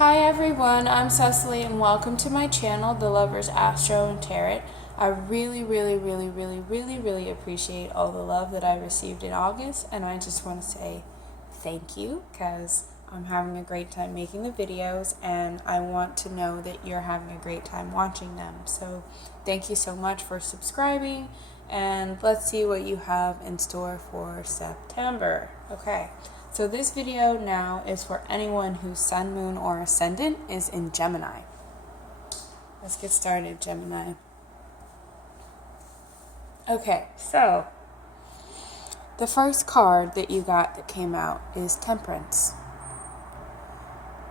Hi everyone, I'm Cecily and welcome to my channel, The Lovers Astro and Tarot. I really appreciate all the love that I received in August, and I just want to say thank you because I'm having a great time making the videos and I want to know that you're having a great time watching them. So thank you so much for subscribing, and let's see what you have in store for September. Okay. So this video now is for anyone whose sun, moon, or ascendant is in Gemini. Let's get started, Gemini. Okay, so the first card that you got that came out is Temperance.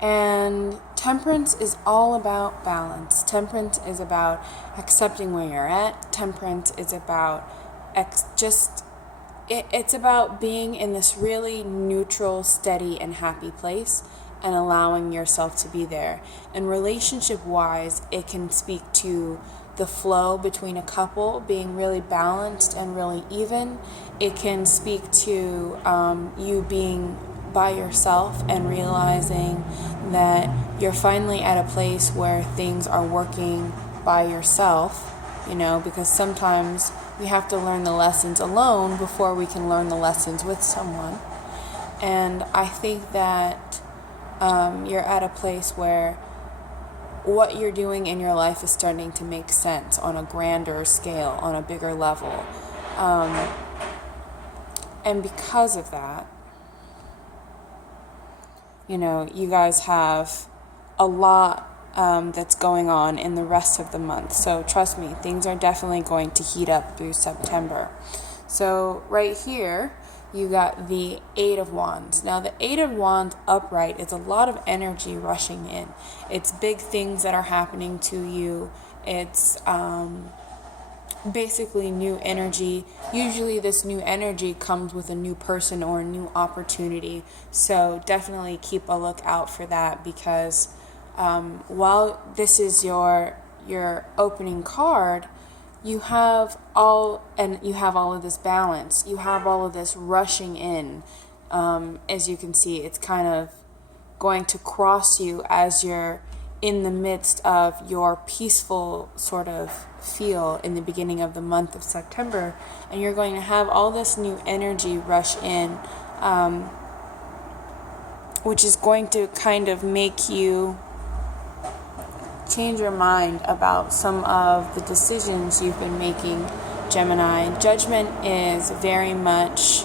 And Temperance is all about balance. Temperance is about accepting where you're at. Temperance is about It's about being in this really neutral, steady, and happy place and allowing yourself to be there. And relationship-wise, it can speak to the flow between a couple being really balanced and really even. It can speak to you being by yourself and realizing that you're finally at a place where things are working by yourself, because sometimes we have to learn the lessons alone before we can learn the lessons with someone. And I think that you're at a place where what you're doing in your life is starting to make sense on a grander scale, on a bigger level. And because of that, you guys have a lot that's going on in the rest of the month. So trust me, things are definitely going to heat up through September. So right here, you got the Eight of Wands. Now the Eight of Wands upright is a lot of energy rushing in. It's big things that are happening to you. It's basically new energy. Usually this new energy comes with a new person or a new opportunity. So definitely keep a lookout for that, because while this is your opening card, you have all of this balance. You have all of this rushing in. As you can see, it's kind of going to cross you as you're in the midst of your peaceful sort of feel in the beginning of the month of September, and you're going to have all this new energy rush in, which is going to kind of make you change your mind about some of the decisions you've been making, Gemini. Judgment is very much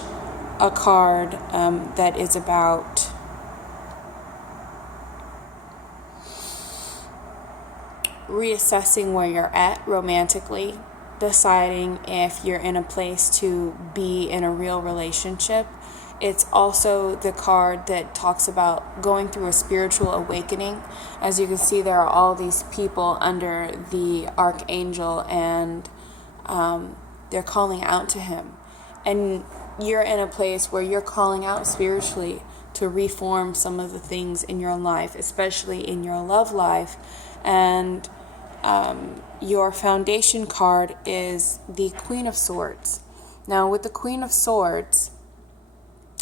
a card that is about reassessing where you're at romantically, deciding if you're in a place to be in a real relationship. It's also the card that talks about going through a spiritual awakening. As you can see, there are all these people under the archangel, and they're calling out to him. And you're in a place where you're calling out spiritually to reform some of the things in your life, especially in your love life. And your foundation card is the Queen of Swords. Now, with the Queen of Swords,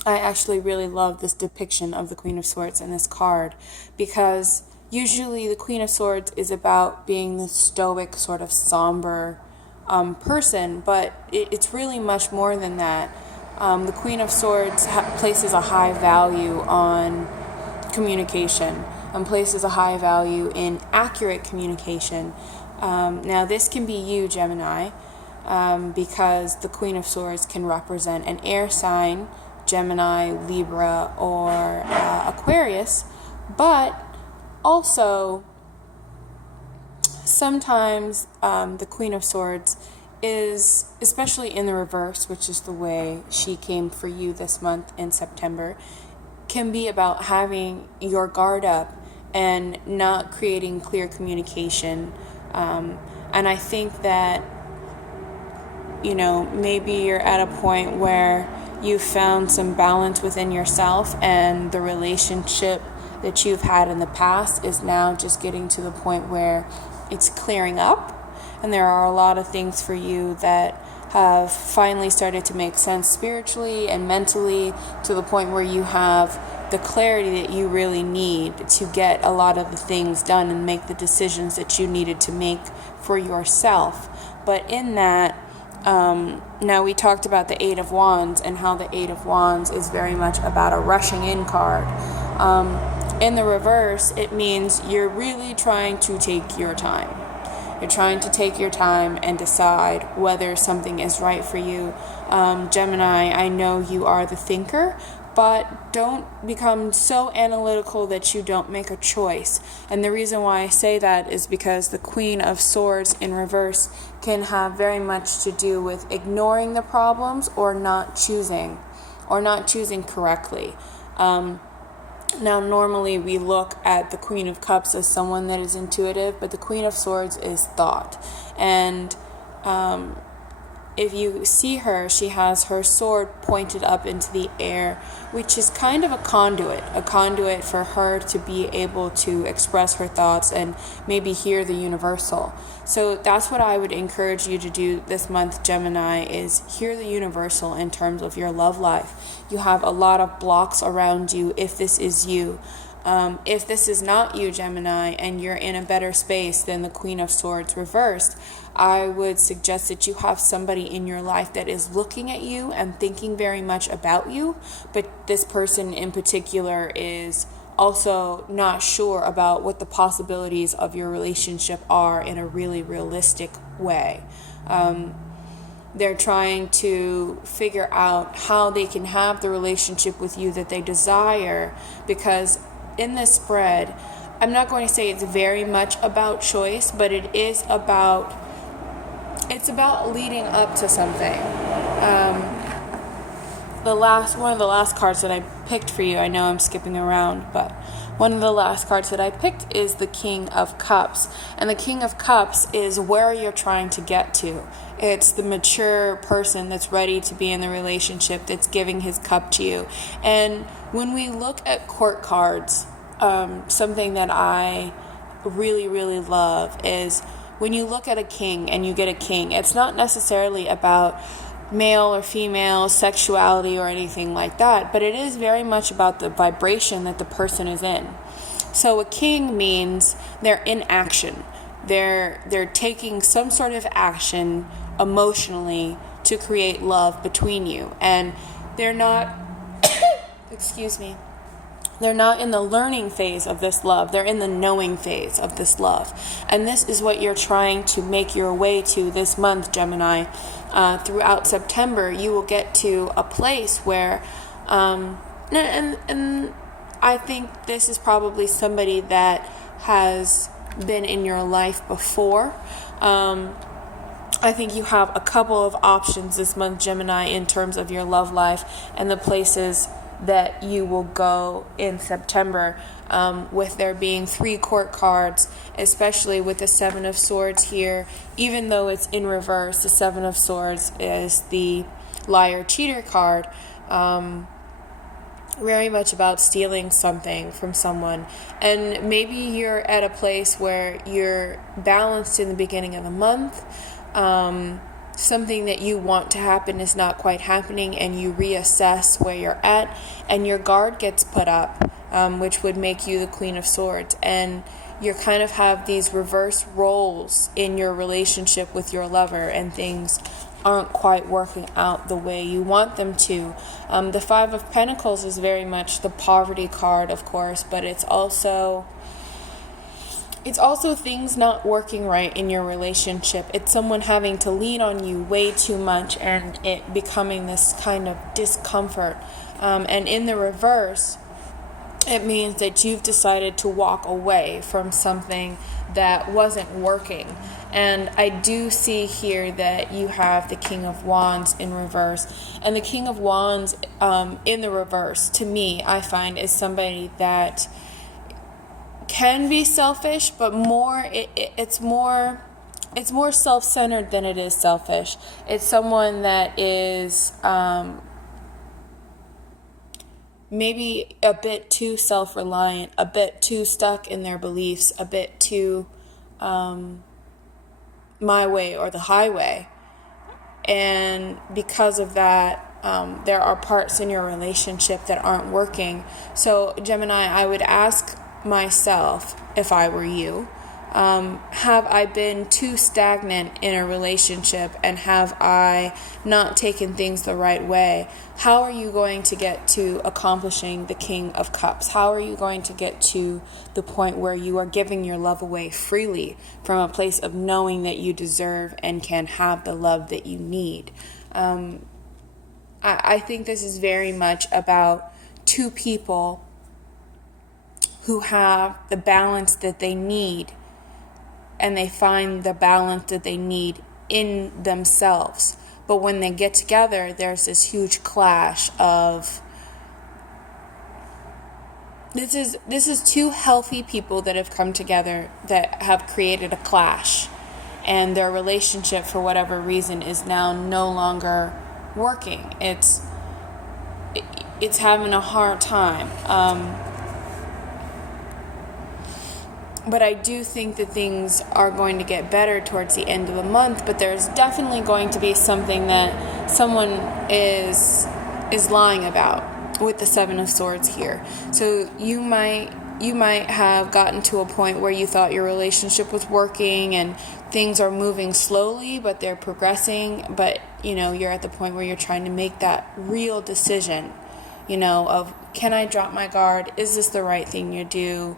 I actually really love this depiction of the Queen of Swords in this card, because usually the Queen of Swords is about being the stoic, sort of somber person, but it's really much more than that. The Queen of Swords places a high value on communication and places a high value in accurate communication. Now, this can be you, Gemini, because the Queen of Swords can represent an air sign, Gemini, Libra, or Aquarius, but also sometimes the Queen of Swords is, especially in the reverse, which is the way she came for you this month in September, can be about having your guard up and not creating clear communication. And I think that, maybe you're at a point where you've found some balance within yourself, and the relationship that you've had in the past is now just getting to the point where it's clearing up, and there are a lot of things for you that have finally started to make sense spiritually and mentally, to the point where you have the clarity that you really need to get a lot of the things done and make the decisions that you needed to make for yourself. But in that, now we talked about the Eight of Wands and how the Eight of Wands is very much about a rushing in card. In the reverse, it means you're really trying to take your time. You're trying to take your time and decide whether something is right for you. Gemini, I know you are the thinker, but don't become so analytical that you don't make a choice. And the reason why I say that is because the Queen of Swords in reverse can have very much to do with ignoring the problems or not choosing correctly. Now, normally we look at the Queen of Cups as someone that is intuitive, but the Queen of Swords is thought. And if you see her, she has her sword pointed up into the air, which is kind of a conduit for her to be able to express her thoughts and maybe hear the universal. So that's what I would encourage you to do this month, Gemini, is hear the universal in terms of your love life. You have a lot of blocks around you if this is you. If this is not you, Gemini, and you're in a better space than the Queen of Swords reversed, I would suggest that you have somebody in your life that is looking at you and thinking very much about you, but this person in particular is also not sure about what the possibilities of your relationship are in a really realistic way. They're trying to figure out how they can have the relationship with you that they desire, because in this spread, I'm not going to say it's very much about choice, but it's about leading up to something. One of the last cards that I picked for you, I know I'm skipping around, but one of the last cards that I picked is the King of Cups. And the King of Cups is where you're trying to get to. It's the mature person that's ready to be in the relationship, that's giving his cup to you. And when we look at court cards, something that I really, really love is when you look at a king and you get a king, it's not necessarily about male or female sexuality or anything like that, but it is very much about the vibration that the person is in. So a king means they're in action. They're taking some sort of action emotionally to create love between you, and they're not excuse me, they're not in the learning phase of this love. They're in the knowing phase of this love. And this is what you're trying to make your way to this month, Gemini. Throughout September, you will get to a place where, and I think this is probably somebody that has been in your life before. I think you have a couple of options this month, Gemini, in terms of your love life and the places that you will go in September, with there being 3 court cards, especially with the Seven of Swords here. Even though it's in reverse, the Seven of Swords is the liar cheater card, very much about stealing something from someone. And maybe you're at a place where you're balanced in the beginning of the month. Something that you want to happen is not quite happening, and you reassess where you're at, and your guard gets put up, which would make you the Queen of Swords. And you kind of have these reverse roles in your relationship with your lover, and things aren't quite working out the way you want them to. The Five of Pentacles is very much the poverty card, of course, but it's also things not working right in your relationship. It's someone having to lean on you way too much, and it becoming this kind of discomfort. And in the reverse, it means that you've decided to walk away from something that wasn't working. And I do see here that you have the King of Wands in reverse. And the King of Wands in the reverse, to me, I find is somebody that can be selfish, but it's more self-centered than it is selfish. It's someone that is maybe a bit too self-reliant, a bit too stuck in their beliefs, a bit too my way or the highway. And because of that, there are parts in your relationship that aren't working. So Gemini, I would ask myself, if I were you, have I been too stagnant in a relationship, and have I not taken things the right way? How are you going to get to accomplishing the King of Cups? How are you going to get to the point where you are giving your love away freely from a place of knowing that you deserve and can have the love that you need? I think this is very much about two people who have the balance that they need, and they find the balance that they need in themselves. But when they get together, there's this huge clash of, this is two healthy people that have come together that have created a clash, and their relationship, for whatever reason, is now no longer working. It's having a hard time. But I do think that things are going to get better towards the end of the month. But there's definitely going to be something that someone is lying about with the Seven of Swords here. So you might have gotten to a point where you thought your relationship was working and things are moving slowly, but they're progressing. But you're at the point where you're trying to make that real decision, of, can I drop my guard? Is this the right thing to do?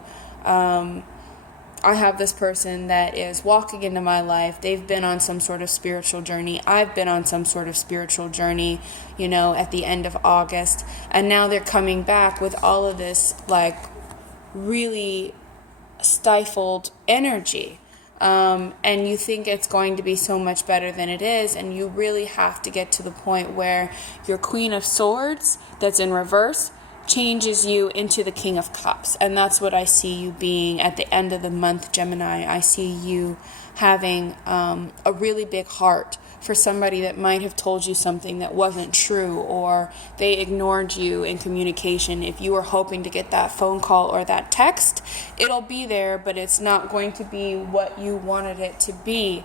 I have this person that is walking into my life. They've been on some sort of spiritual journey. I've been on some sort of spiritual journey, at the end of August. And now they're coming back with all of this, really stifled energy. And you think it's going to be so much better than it is. And you really have to get to the point where your Queen of Swords, that's in reverse, changes you into the King of Cups. And that's what I see you being at the end of the month, Gemini. I see you having a really big heart for somebody that might have told you something that wasn't true, or they ignored you in communication. If you were hoping to get that phone call or that text, it'll be there, but it's not going to be what you wanted it to be.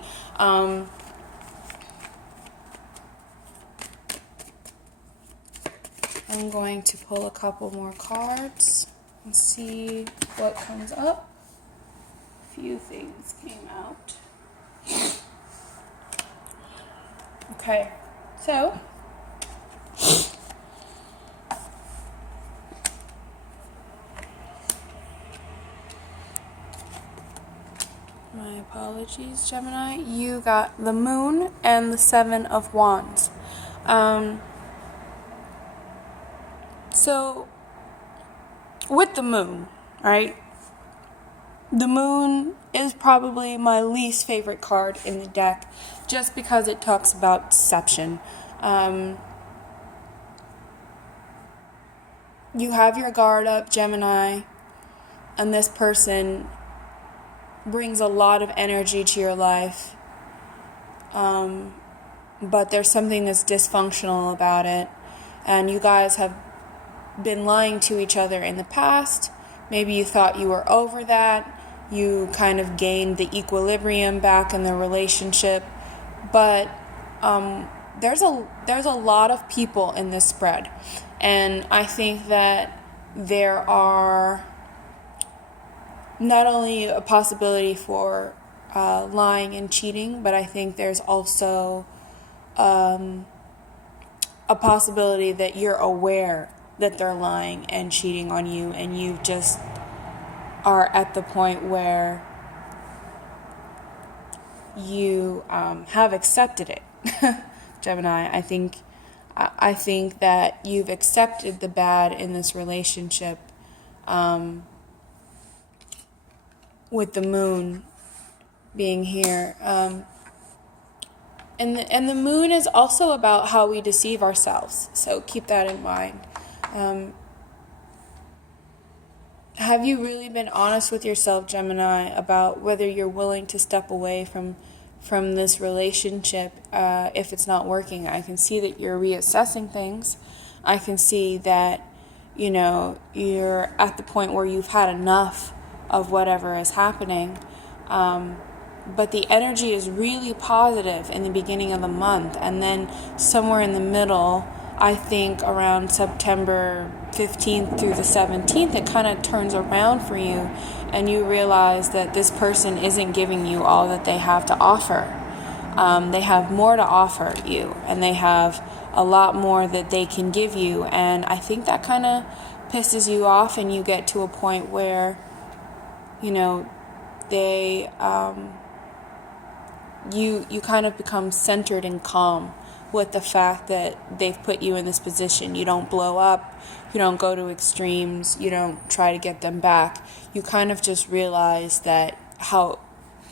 I'm going to pull a couple more cards and see what comes up. A few things came out. Okay, so my apologies, Gemini. You got the Moon and the Seven of Wands. So, with the Moon, right? The Moon is probably my least favorite card in the deck, just because it talks about deception. You have your guard up, Gemini, and this person brings a lot of energy to your life. But there's something that's dysfunctional about it, and you guys have been lying to each other in the past. Maybe you thought you were over that. You kind of gained the equilibrium back in the relationship. But there's a lot of people in this spread. And I think that there are not only a possibility for lying and cheating, but I think there's also a possibility that you're aware that they're lying and cheating on you, and you just are at the point where you have accepted it. Gemini, I think that you've accepted the bad in this relationship, with the Moon being here. And the Moon is also about how we deceive ourselves, so keep that in mind. Have you really been honest with yourself, Gemini, about whether you're willing to step away from this relationship if it's not working? I can see that you're reassessing things. I can see that, you're at the point where you've had enough of whatever is happening. But the energy is really positive in the beginning of the month, and then somewhere in the middle, I think around September 15th through the 17th, it kind of turns around for you, and you realize that this person isn't giving you all that they have to offer. They have more to offer you, and they have a lot more that they can give you, and I think that kind of pisses you off, and you get to a point where, they, you kind of become centered and calm with the fact that they've put you in this position. You don't blow up, you don't go to extremes, you don't try to get them back. You kind of just realize that how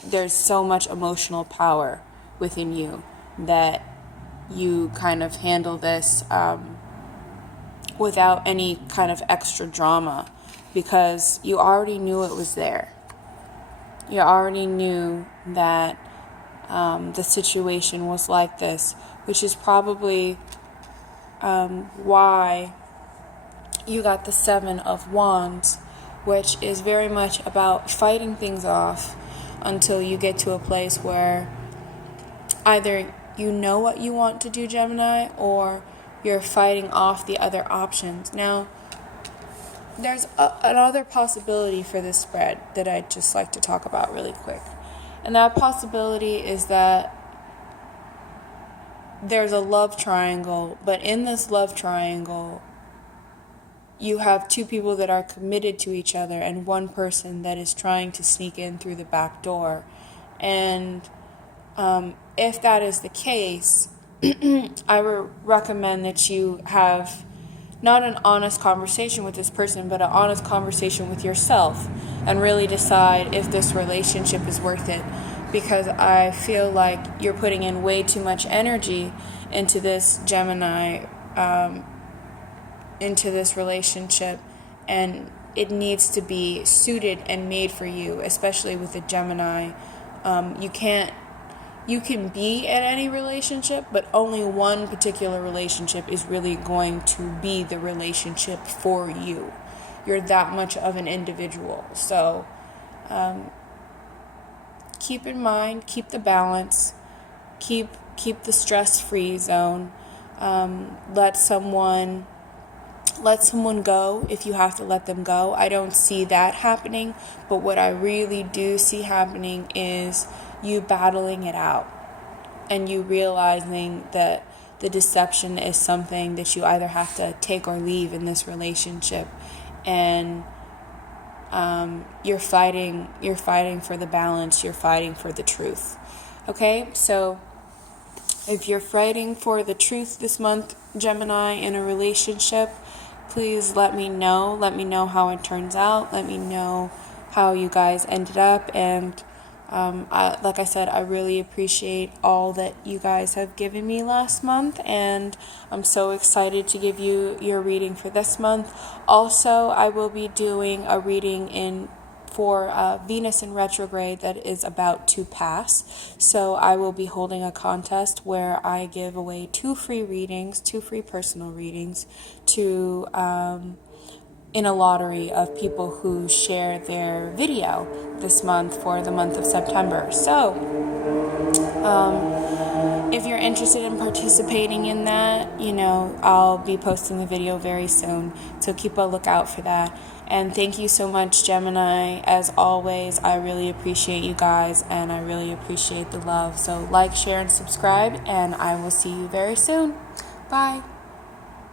there's so much emotional power within you that you kind of handle this without any kind of extra drama, because you already knew it was there. You already knew that the situation was like this, which is probably why you got the 7 of Wands, which is very much about fighting things off until you get to a place where either you know what you want to do, Gemini, or you're fighting off the other options. Now, there's another possibility for this spread that I'd just like to talk about really quick. And that possibility is that there's a love triangle, but in this love triangle, you have 2 people that are committed to each other and 1 person that is trying to sneak in through the back door. And if that is the case, I would recommend that you have not an honest conversation with this person, but an honest conversation with yourself, and really decide if this relationship is worth it. Because I feel like you're putting in way too much energy into this, Gemini, into this relationship, and it needs to be suited and made for you, especially with a Gemini. You can be in any relationship, but only one particular relationship is really going to be the relationship for you. You're that much of an individual. So keep in mind, keep the balance, keep the stress-free zone. Let someone go if you have to let them go. I don't see that happening, but what I really do see happening is you battling it out and you realizing that the deception is something that you either have to take or leave in this relationship, and you're fighting for the balance, you're fighting for the truth. Okay, so if you're fighting for the truth this month, Gemini, in a relationship, please let me know how it turns out, let me know how you guys ended up, and like I said, I really appreciate all that you guys have given me last month, and I'm so excited to give you your reading for this month. Also, I will be doing a reading for Venus in retrograde that is about to pass. So I will be holding a contest where I give away 2 free readings, 2 free personal readings to in a lottery of people who share their video this month for the month of September. So, if you're interested in participating in that, I'll be posting the video very soon. So keep a lookout for that. And thank you so much, Gemini. As always, I really appreciate you guys, and I really appreciate the love. So like, share, and subscribe, and I will see you very soon. Bye.